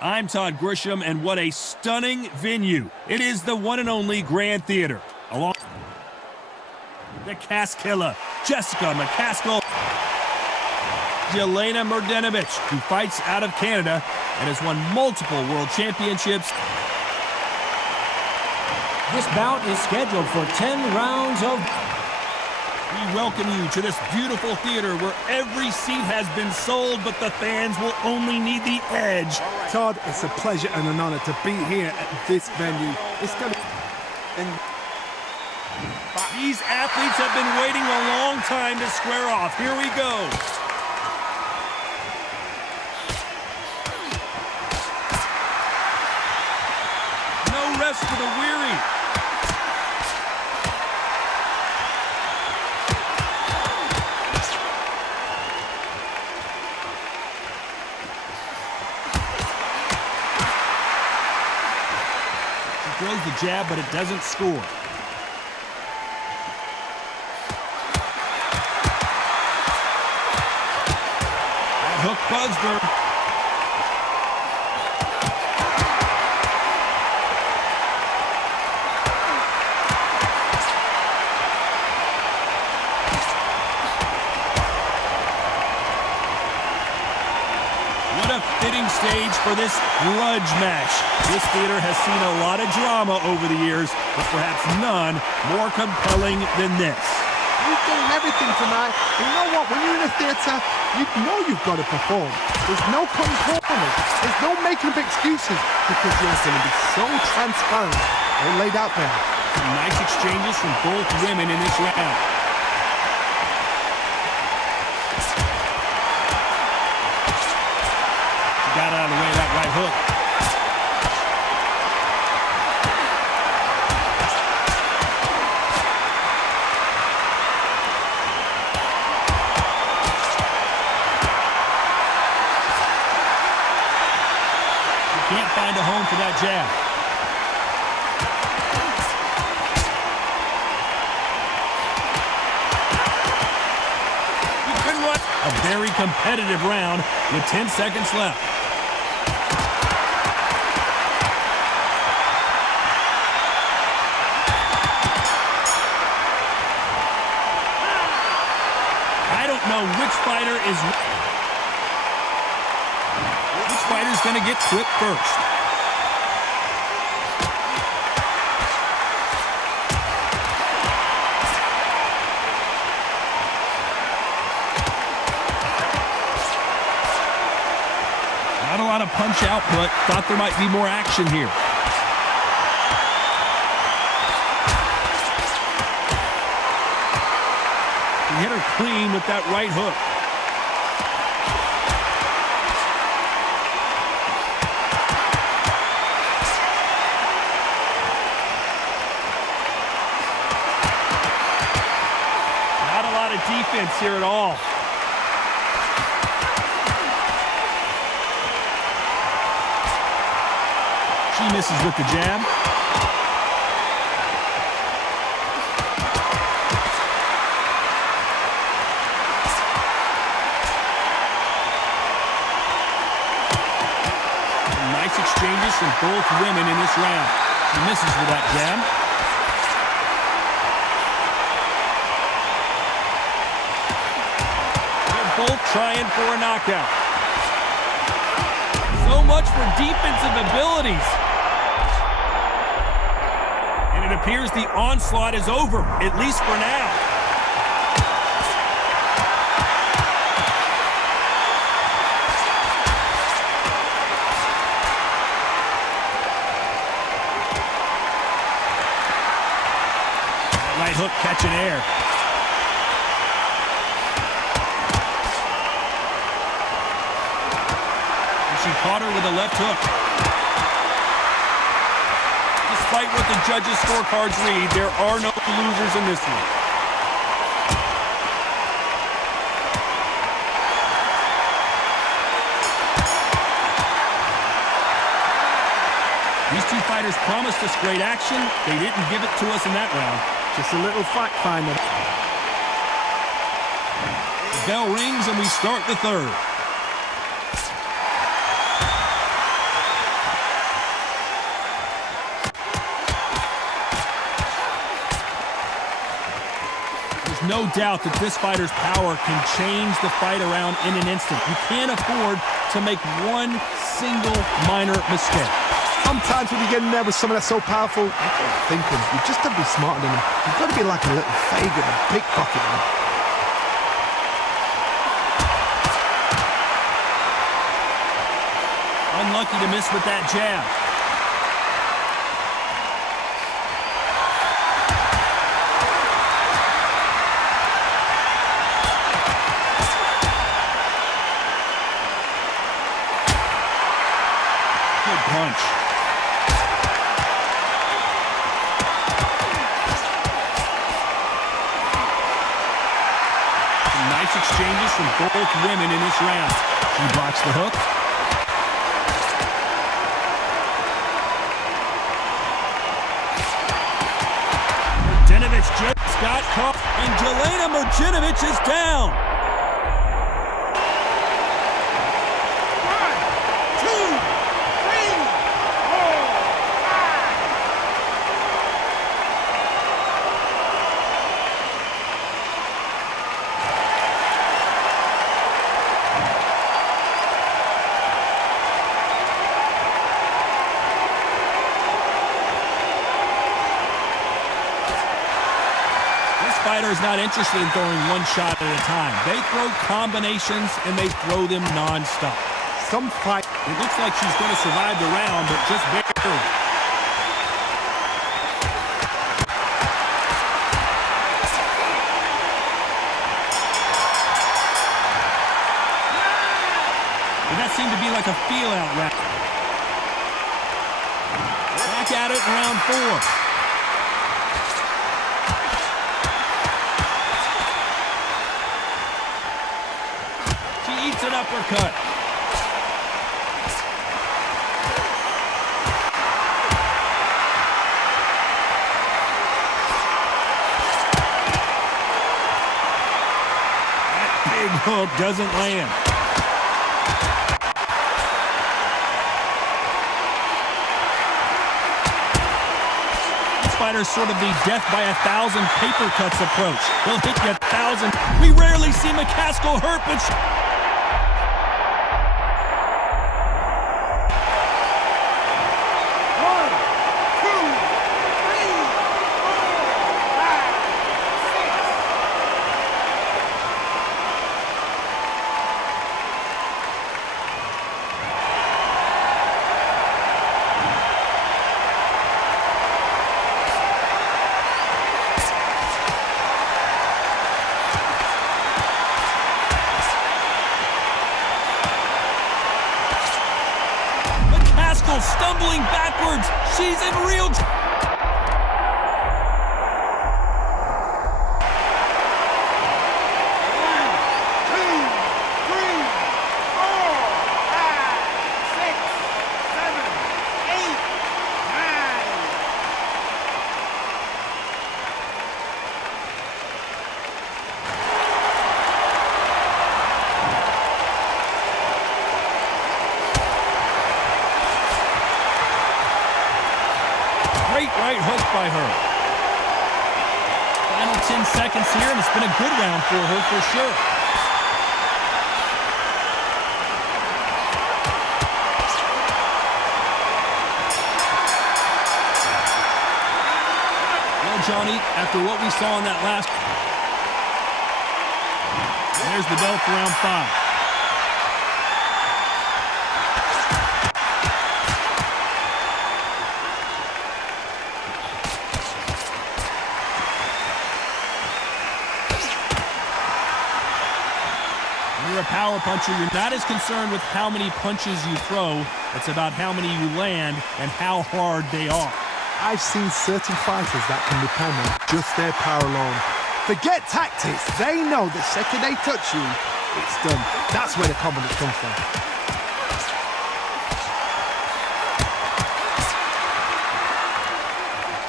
I'm Todd Grisham, and what a stunning venue. It is the one and only Grand Theater. Along the CASKILL, Jessica McCaskill, JELENA MRDJENOVICH, who fights out of Canada and has won multiple world championships. This bout is scheduled for 10 rounds of... We welcome you to this beautiful theater where every seat has been sold, but the fans will only need the edge. Todd, it's a pleasure and an honor to be here at this venue. It's going to... These athletes have been waiting a long time to square off. Here we go. No rest for the weary. She throws the jab, but it doesn't score. Hook buzzed her. What a fitting stage for this grudge match. This theater has seen a lot of drama over the years, but perhaps none more compelling than this. You've done everything tonight. You know what? When you're in a theatre, you know you've got to perform. There's no cutting corners. There's no making up excuses because you're going to be so transparent all laid out there. Some nice exchanges from both women in this round. She got out of the way of that right hook. Can't find a home for that jab. You couldn't watch. A very competitive round with 10 seconds left. I don't know which fighter is... Fighter's gonna get clipped first. Not a lot of punch output. Thought there might be more action here. He hit her clean with that right hook. Defense here at all. She misses with the jab. Some nice exchanges from both women in this round. She misses with that jab. Both trying for a knockout. So much for defensive abilities. And it appears the onslaught is over, at least for now. Right hook catching air. She caught her with a left hook. Despite what the judges' scorecards read, there are no losers in this one. These two fighters promised us great action. They didn't give it to us in that round. Just a little fact finder. The bell rings and we start the third. no doubt that this fighter's power can change the fight around in an instant. You can't afford to make one single minor mistake. Sometimes when you get in there with someone that's so powerful, you can't think him. You've just got to be smarter than him. You've got to be like a little faggot and pickpocket him. Unlucky to miss with that jab. Good punch. Some nice exchanges from both women in this round. She blocks the hook. Just got caught, and JELENA MRDJENOVICH is down. 1, 2, 3, 4, 5, 6, 7, 8, 9. Fighter is not interested in throwing one shot at a time. They throw combinations and they throw them non-stop. Some fight. It looks like she's going to survive the round, but just barely. And that seemed to be like a feel-out round. Back at it in round 4. Eats an uppercut. That big hook doesn't land. This fighter's sort of the death by 1,000 paper cuts approach. He'll hit you 1,000. We rarely see McCaskill hurt, but stumbling backwards. She's in real trouble. 1, 2, 3, 4, 5, 6, 7, 8, 9. Great right hook by her. Final 10 seconds here, and it's been a good round for her for sure. Well, Johnny, after what we saw in that last... There's the bell for round 5. You're a power puncher. You're not as concerned with how many punches you throw. It's about how many you land and how hard they are. I've seen certain fighters that can depend on just their power alone. Forget tactics. They know the second they touch you, it's done. That's where the confidence comes from.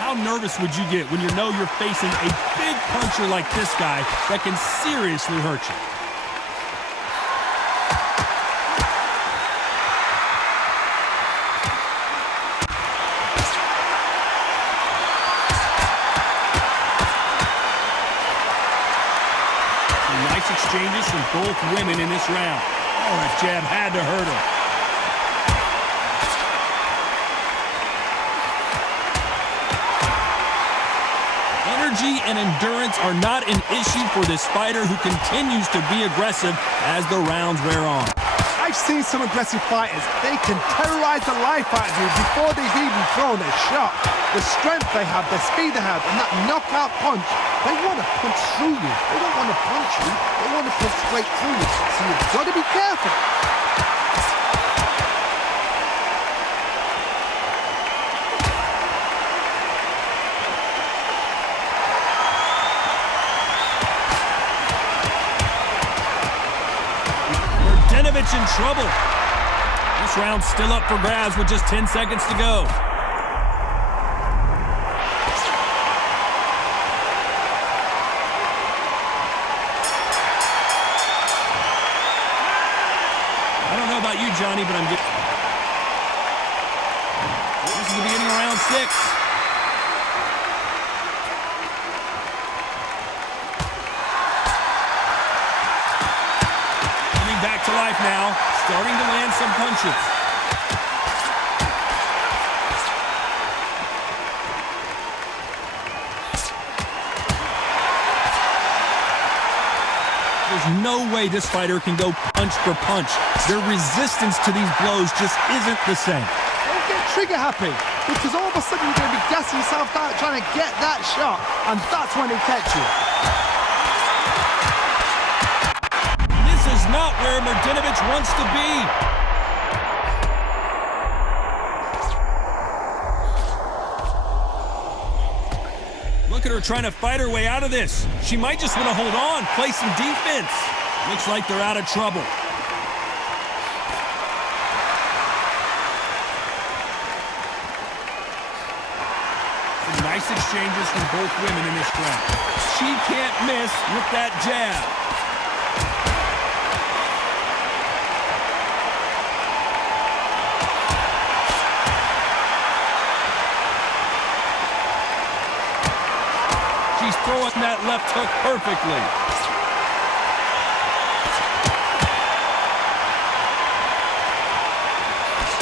How nervous would you get when you know you're facing a big puncher like this guy that can seriously hurt you? exchanges from both women in this round. Oh, that jab had to hurt her. Energy and endurance are not an issue for this fighter who continues to be aggressive as the rounds wear on. I've seen some aggressive fighters. They can terrorize the life out of you before they've even thrown a shot. The strength they have, the speed they have, and that knockout punch, they want to punch through you. They don't want to punch you. They want to punch straight through you. So you've got to be careful. Mrdjenovich in trouble. This round's still up for grabs with just 10 seconds to go. I don't know about you, Johnny, but I'm getting... This is the beginning of round 6. Back to life now, starting to land some punches. There's no way this fighter can go punch for punch. Their resistance to these blows just isn't the same. Don't get trigger happy, because all of a sudden you're going to be gassing yourself out trying to get that shot, and that's when it catch you. Not where Mrdjenovich wants to be. Look at her trying to fight her way out of this. She might just want to hold on, play some defense. Looks like they're out of trouble. Some nice exchanges from both women in this round. She can't miss with that jab. She's throwing that left hook perfectly.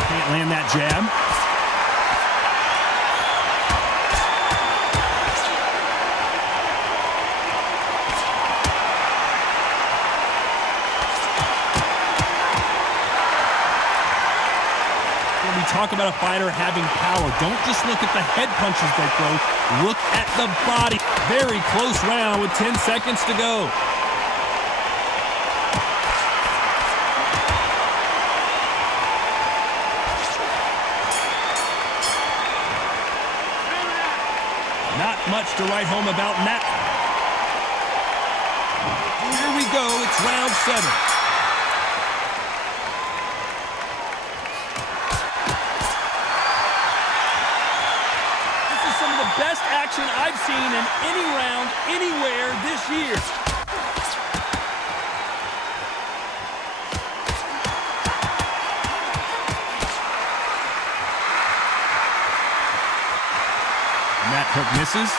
Can't land that jab. When we talk about a fighter having power, don't just look at the head punches they throw. Look at the body. Very close round with 10 seconds to go. Not much to write home about in that. Here we go. It's round 7. Best action I've seen in any round, anywhere this year. And that hook misses.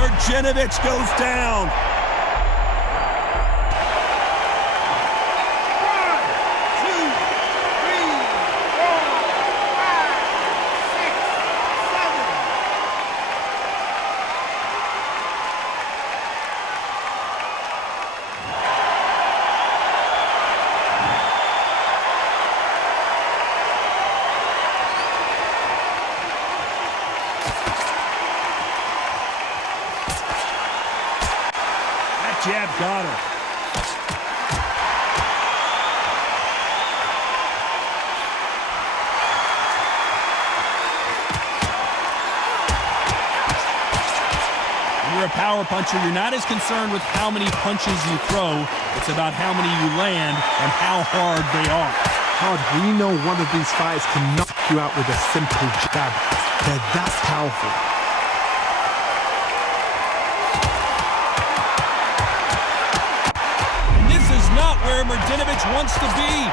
Mrdjenovich goes down. Jab got her. When you're a power puncher, you're not as concerned with how many punches you throw. It's about how many you land and how hard they are. Todd, we know one of these fighters can knock you out with a simple jab. They're that powerful. Not where Mrdjenovich wants to be.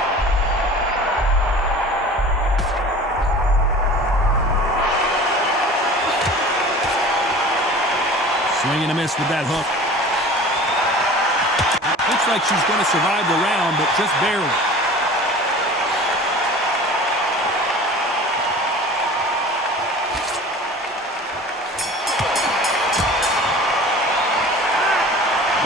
Swing and a miss with that hook. Looks like she's going to survive the round, but just barely.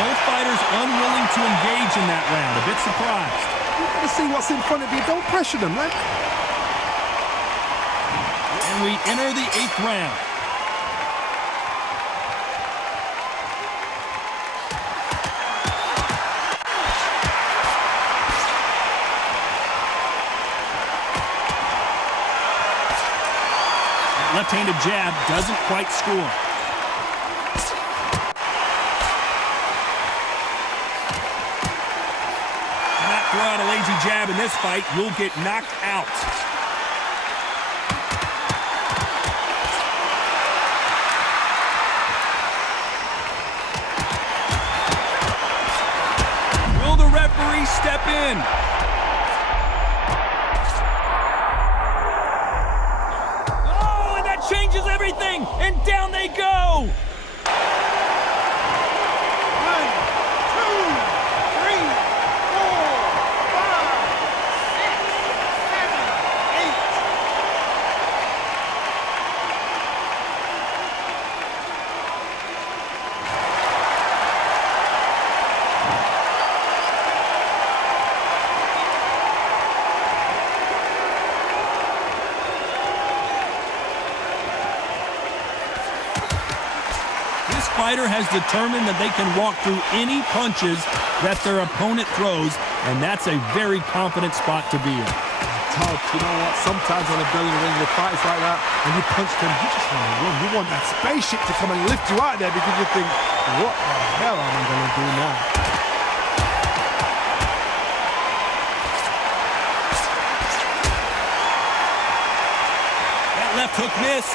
Both fighters unwilling to engage in that round. A bit surprised. You got to see what's in front of you. Don't pressure them, right? And we enter the 8th round. Left-handed jab doesn't quite score. Not throw out a lazy jab in this fight, you'll get knocked out. Will the referee step in? Changes everything, and down they go. 1, 2, 3, fighter has determined that they can walk through any punches that their opponent throws, and that's a very confident spot to be in. Todd, you know what? Sometimes on a building ring with fights like that, when you punch them, you just want to run. You want that spaceship to come and lift you out there because you think, what the hell am I going to do now? That left hook missed.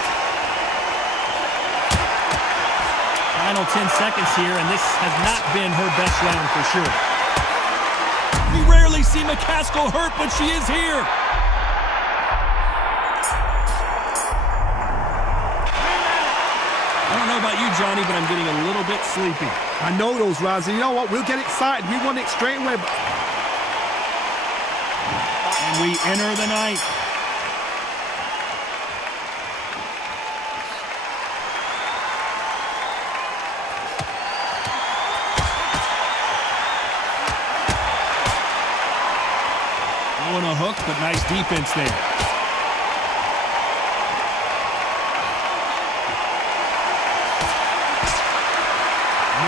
Final 10 seconds here, and this has not been her best round for sure. We rarely see McCaskill hurt, but she is here. I don't know about you, Johnny, but I'm getting a little bit sleepy. I know those rounds, and you know what? We'll get excited. We won it straight away. And we enter the 9th. A hook, but nice defense there.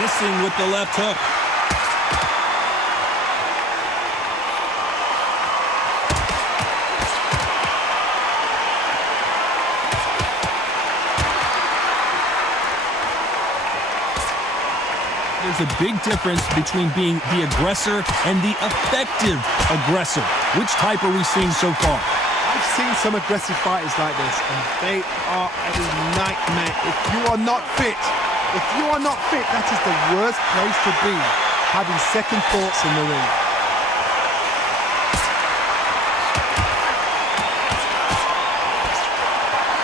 Missing with the left hook. There's a big difference between being the aggressor and the effective aggressor. Which type are we seeing so far? I've seen some aggressive fighters like this, and they are a nightmare. If you are not fit, that is the worst place to be, having second thoughts in the ring.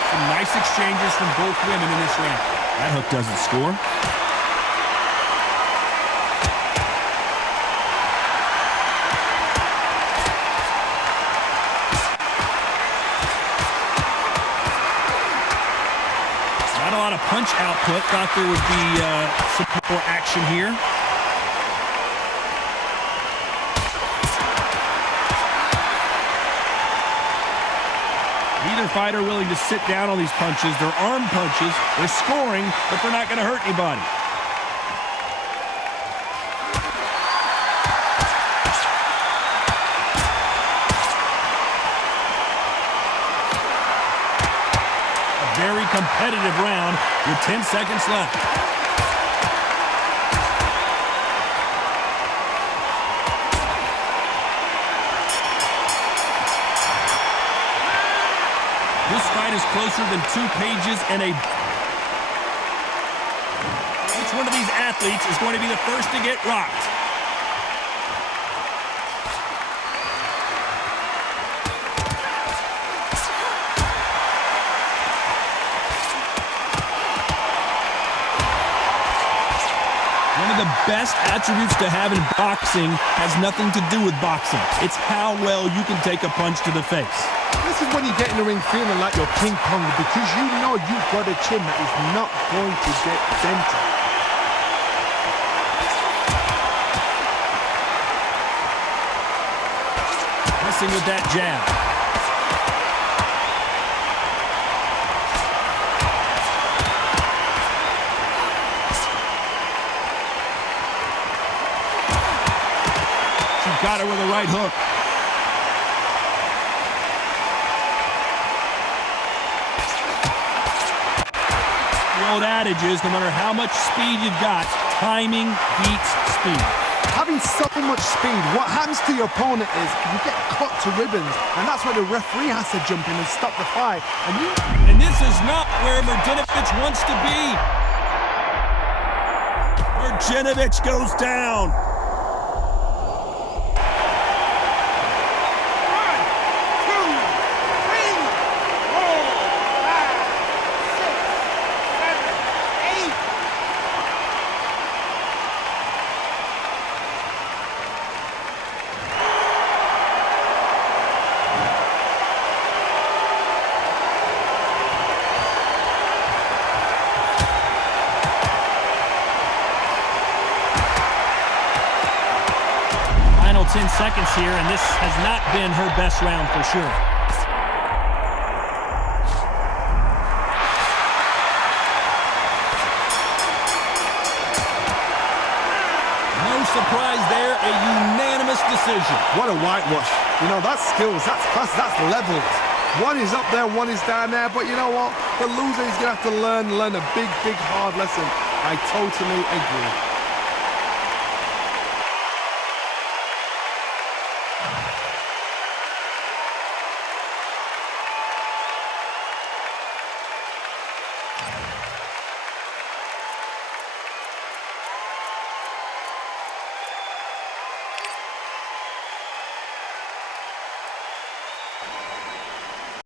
Some nice exchanges from both women in this round. That hook doesn't score. Punch output. Thought there would be some more action here. Neither fighter willing to sit down on these punches. They're arm punches. They're scoring, but they're not going to hurt anybody. Very competitive round with 10 seconds left. This fight is closer than 2 pages and a... Which one of these athletes is going to be the first to get rocked? best attributes to have in boxing has nothing to do with boxing. It's how well you can take a punch to the face. This is when you get in the ring feeling like you're ping pong because you know you've got a chin that is not going to get dented. Missing with that jab. She got her with a right hook. The old adage is, no matter how much speed you've got, timing beats speed. Having so much speed, what happens to your opponent is you get cut to ribbons, and that's where the referee has to jump in and stop the fight. And this is not where Mrdjenovich wants to be. Mrdjenovich goes down. Final 10 seconds here, and this has not been her best round for sure. No surprise there, a unanimous decision. What a whitewash. You know, that's skills, that's class, that's levels. One is up there, one is down there, but you know what? The loser is going to have to learn a big, hard lesson. I totally agree.